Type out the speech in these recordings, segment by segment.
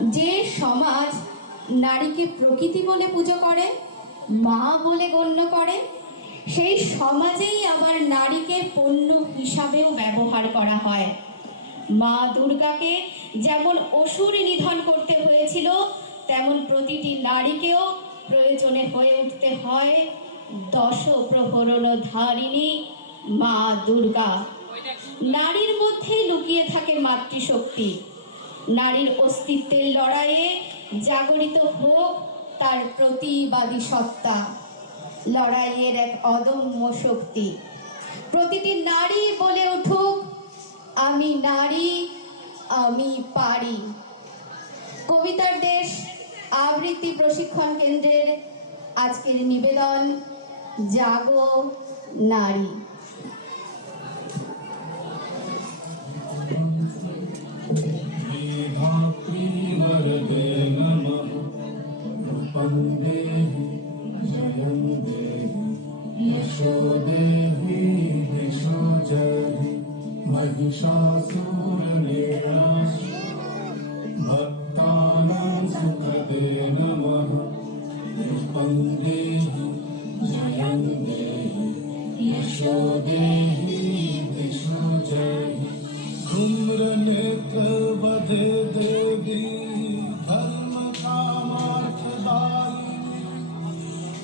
যে সমাজ নারীকে প্রকৃতি বলে পুজো করে, মা বলে গণ্য করে, সেই সমাজেই আবার নারীকে পণ্য হিসাবেও ব্যবহার করা হয়। মা দুর্গাকে যেমন অসুর নিধন করতে হয়েছিল, তেমন প্রতিটি নারীকেও প্রয়োজনে হয়ে উঠতে হয় দশ প্রহরণ ধারিণী মা দুর্গা। নারীর মধ্যেই লুকিয়ে থাকে মাতৃশক্তি। নারীর অস্তিত্বের লড়াইয়ে জাগরিত হোক তার প্রতিবাদী সত্তা। লড়াইয়ের এক অদম্য শক্তি। প্রতিটি নারী বলে উঠুক, আমি নারী, আমি পারি। কবিতার দেশ, আবৃত্তি প্রশিক্ষণ কেন্দ্রের আজকের নিবেদন, জাগো নারী।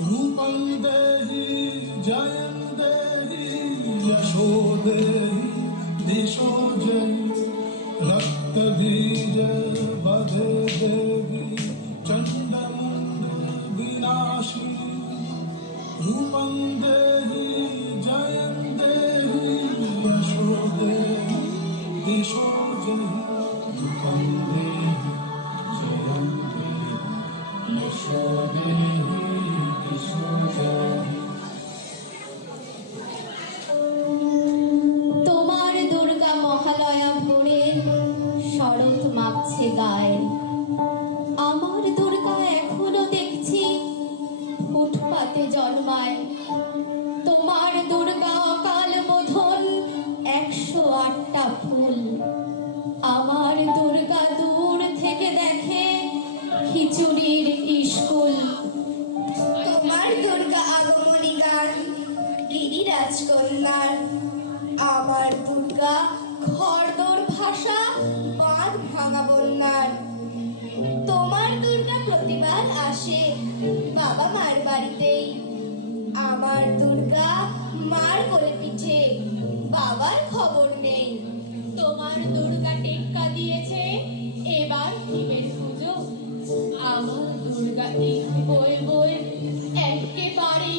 রূপং দেহি জয়ং দেহি যশো দেহি, দিশো জয়ী। রক্ত বীজ বধে দেবী চণ্ডমুণ্ড বিনাশী রূপং দেহি জয়ং দেহি যশো দেহি, দিশো জয়ী। রূপং দেহি মাপছে গায়ে। আমার দুর্গা এখনও দেখছি, ফুটপাতে জন্মায়। তোমার দুর্গা অকাল বোধন একশো আটটা ফুল। আমার দুর্গা দূর থেকে দেখে খিচুড়ির স্কুল তোমার দুর্গা আগমনী গান, গিরিরাজ কন্যার। আমার দুর্গা বাড়িতেই আমার দুর্গা মার কোলে পিঠে, বাবার খবর নেই। তোমার দুর্গা টেক্কা দিয়েছে, এবার শিবের পুজো। আমার দুর্গা এই বই বই একেবারেই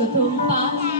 的头发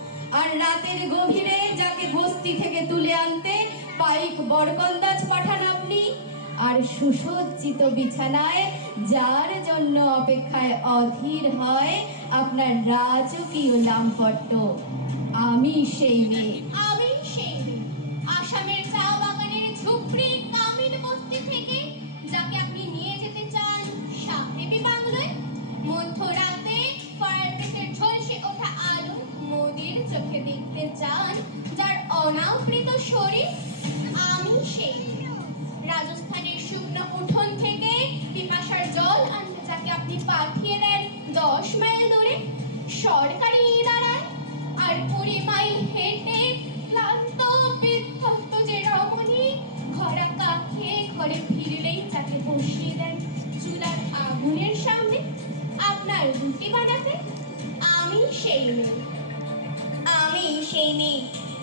আর রাতের গভীরে যাকে বস্তি থেকে তুলে আনতে পাইক বরকন্দাজ পাঠান আপনি। আর সুসজ্জিত বিছানায় যার জন্য অপেক্ষায় অধীর হয় আপনার রাজকীয় নামপট্ট। আমি সেই মেয়ে। রাজস্থানের শুকনো উঠোন থেকে পিপাসার জল আনতে যাকে আপনি পাঠিয়ে দেন দশ মাইল দূরে। সরকারি দাঁড়ায় আর কুড়ি মাইল হেঁটে ক্লান্ত, বিধ্বস্ত যে রমণী ঘরা কাকিয়ে ঘরে ফিরলেই যাকে বসিয়ে দেন চুলার আগুনের সামনে। আপনার রুটি বানাতে? আমি সেই মেয়ে। আমি সেই মেয়ে।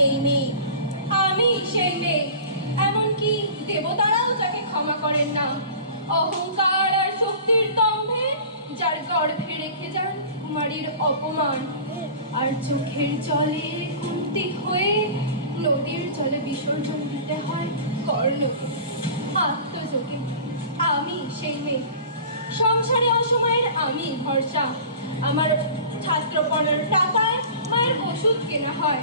সেই মেয়ে। আমি সেই মেয়ে। এমনকি দেবতারাও যাকে ক্ষমা করেন না। অহংকার আর শক্তির দম্ভে যার গর্ভে রেখে যান কুমারীর অপমান। আর চোখের জলে কুন্তি হয়ে নদীর জলে বিসর্জন দিতে হয় কর্ণকে আত্মযোগে। আমি সেই মেয়ে। সংসারে অসময়ের আমি ভরসা। আমার ছাত্রপণের টাকায় মায়ের ওষুধ কেনা হয়।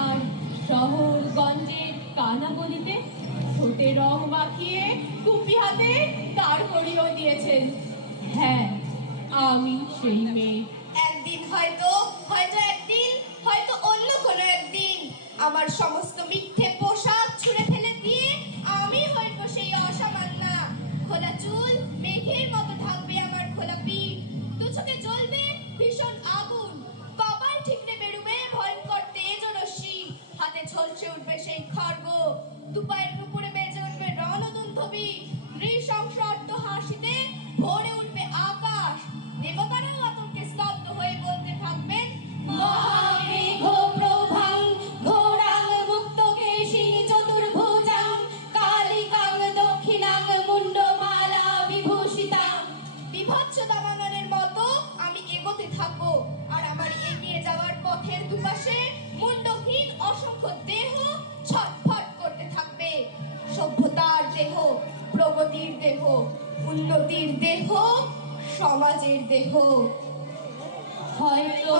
আর শহর কানাগলিতে ঠোঁটে রং মাখিয়ে কুপি হাতে দাঁড় করিয়েও দিয়েছেন। হ্যাঁ আমি সেই মেয়ে। একদিন হয়তো হয়তো একদিন, হয়তো অন্য কোনো একদিন আমার সমস্ত উন্নতির দেহ সমাজের দেহ। হয়তো